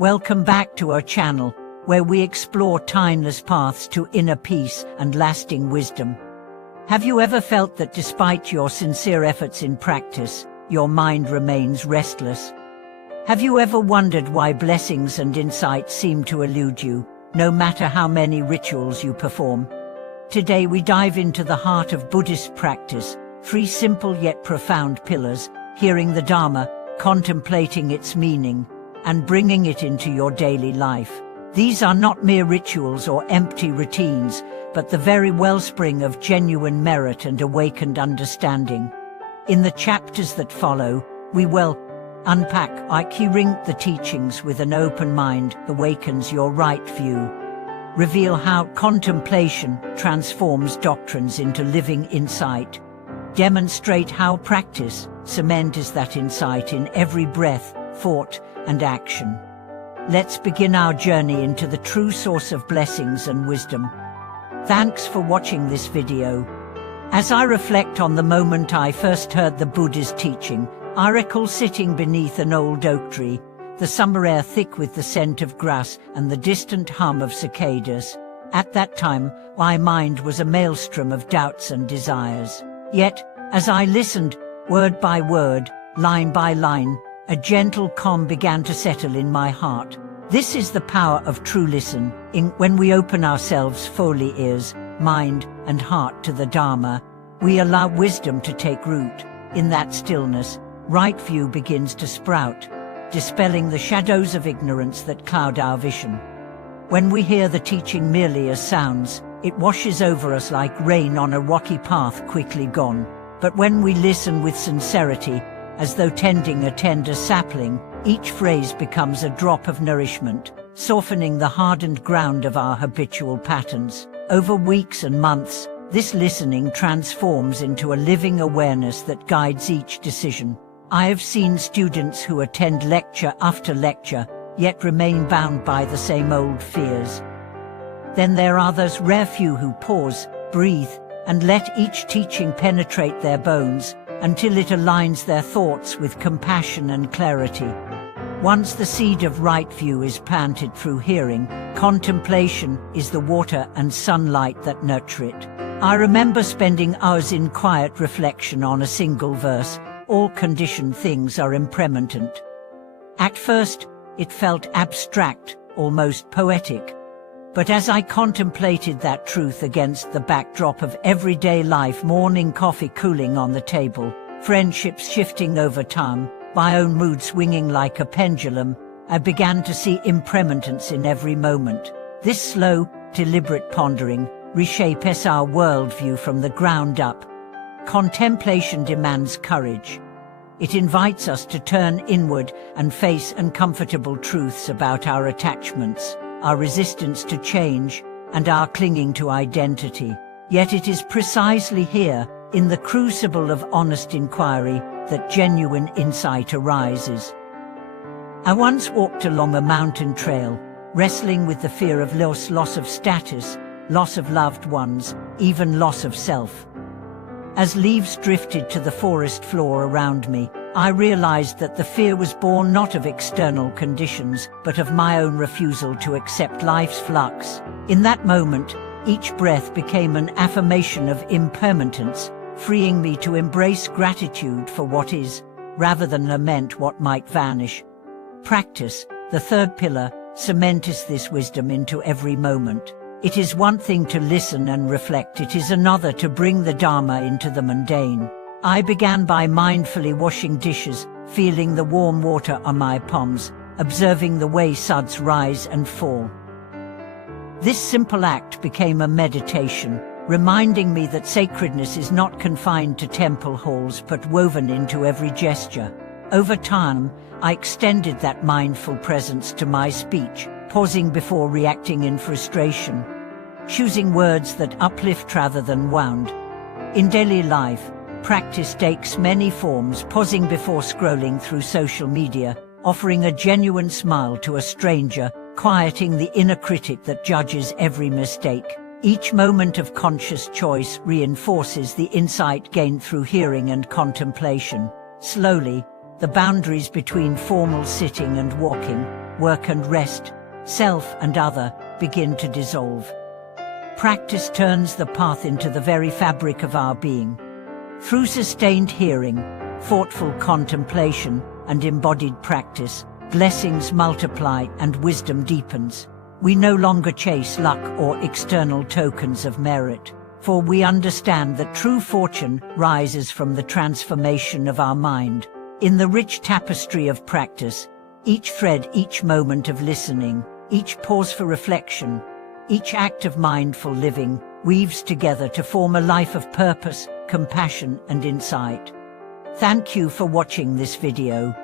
Welcome back to our channel, where we explore timeless paths to inner peace and lasting wisdom. Have you ever felt that despite your sincere efforts in practice, your mind remains restless? Have you ever wondered why blessings and insights seem to elude you, no matter how many rituals you perform? Today we dive into the heart of Buddhist practice, 3 simple yet profound pillars: hearing the Dharma, contemplating its meaning, and bringing it into your daily life. These are not mere rituals or empty routines, but the very wellspring of genuine merit and awakened understanding. In the chapters that follow, we will unpack hearing the teachings with an open mind awakens your right view, reveal how contemplation transforms doctrines into living insight, demonstrate how practice cements that insight in every breath, thought, and action. Let's begin our journey into the true source of blessings and wisdom. Thanks for watching this video. As I reflect on the moment I first heard the Buddha's teaching, I recall sitting beneath an old oak tree, the summer air thick with the scent of grass and the distant hum of cicadas. At that time, my mind was a maelstrom of doubts and desires. Yet, as I listened, word by word, line by line, a gentle calm began to settle in my heart. This is the power of true listening. When we open ourselves fully, ears, mind, and heart to the Dharma, we allow wisdom to take root. In that stillness, right view begins to sprout, dispelling the shadows of ignorance that cloud our vision. When we hear the teaching merely as sounds, it washes over us like rain on a rocky path quickly gone. But when we listen with sincerity, as though tending a tender sapling, each phrase becomes a drop of nourishment, softening the hardened ground of our habitual patterns. Over weeks and months, this listening transforms into a living awareness that guides each decision. I have seen students who attend lecture after lecture, yet remain bound by the same old fears. Then there are those rare few who pause, breathe, and let each teaching penetrate their bones, until it aligns their thoughts with compassion and clarity. Once the seed of right view is planted through hearing, contemplation is the water and sunlight that nurture it. I remember spending hours in quiet reflection on a single verse: all conditioned things are impermanent. At first, it felt abstract, almost poetic. But as I contemplated that truth against the backdrop of everyday life, morning coffee cooling on the table, friendships shifting over time, my own mood swinging like a pendulum, I began to see impermanence in every moment. This slow, deliberate pondering reshapes our worldview from the ground up. Contemplation demands courage. It invites us to turn inward and face uncomfortable truths about our attachments, our resistance to change, and our clinging to identity. Yet it is precisely here, in the crucible of honest inquiry, that genuine insight arises. I once walked along a mountain trail, wrestling with the fear of loss of status, loss of loved ones, even loss of self. As leaves drifted to the forest floor around me, I realized that the fear was born not of external conditions, but of my own refusal to accept life's flux. In that moment, each breath became an affirmation of impermanence, freeing me to embrace gratitude for what is, rather than lament what might vanish. Practice, the third pillar, cements this wisdom into every moment. It is one thing to listen and reflect, it is another to bring the Dharma into the mundane. I began by mindfully washing dishes, feeling the warm water on my palms, observing the way suds rise and fall. This simple act became a meditation, reminding me that sacredness is not confined to temple halls but woven into every gesture. Over time, I extended that mindful presence to my speech, pausing before reacting in frustration, choosing words that uplift rather than wound. In daily life, practice takes many forms: pausing before scrolling through social media, offering a genuine smile to a stranger, quieting the inner critic that judges every mistake. Each moment of conscious choice reinforces the insight gained through hearing and contemplation. Slowly, the boundaries between formal sitting and walking, work and rest, self and other, begin to dissolve. Practice turns the path into the very fabric of our being. Through sustained hearing, thoughtful contemplation, and embodied practice, blessings multiply and wisdom deepens. We no longer chase luck or external tokens of merit, for we understand that true fortune rises from the transformation of our mind. In the rich tapestry of practice, each thread, each moment of listening, each pause for reflection, each act of mindful living weaves together to form a life of purpose, compassion, and insight. Thank you for watching this video.